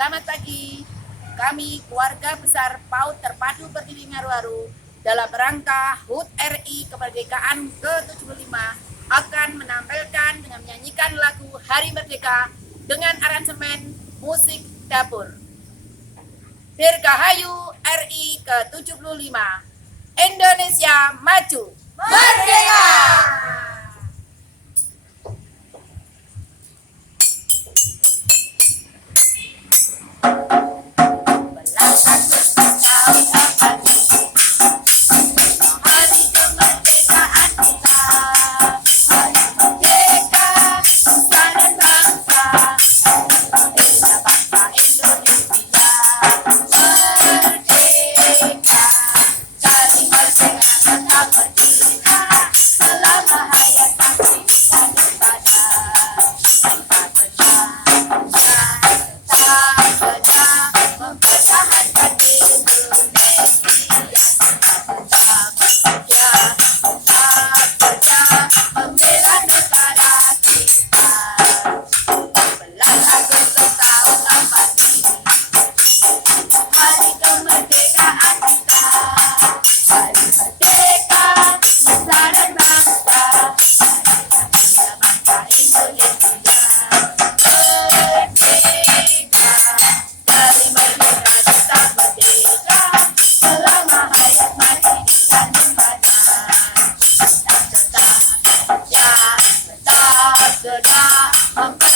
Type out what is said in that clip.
Selamat pagi. Kami keluarga besar PAUD Terpadu Berdiri Ngaruh-Haru dalam rangka HUT RI Kemerdekaan ke-75 akan menampilkan dengan menyanyikan lagu Hari Merdeka dengan aransemen musik dapur. Dirgahayu RI ke-75. Indonesia maju. Merdeka! Merdeka,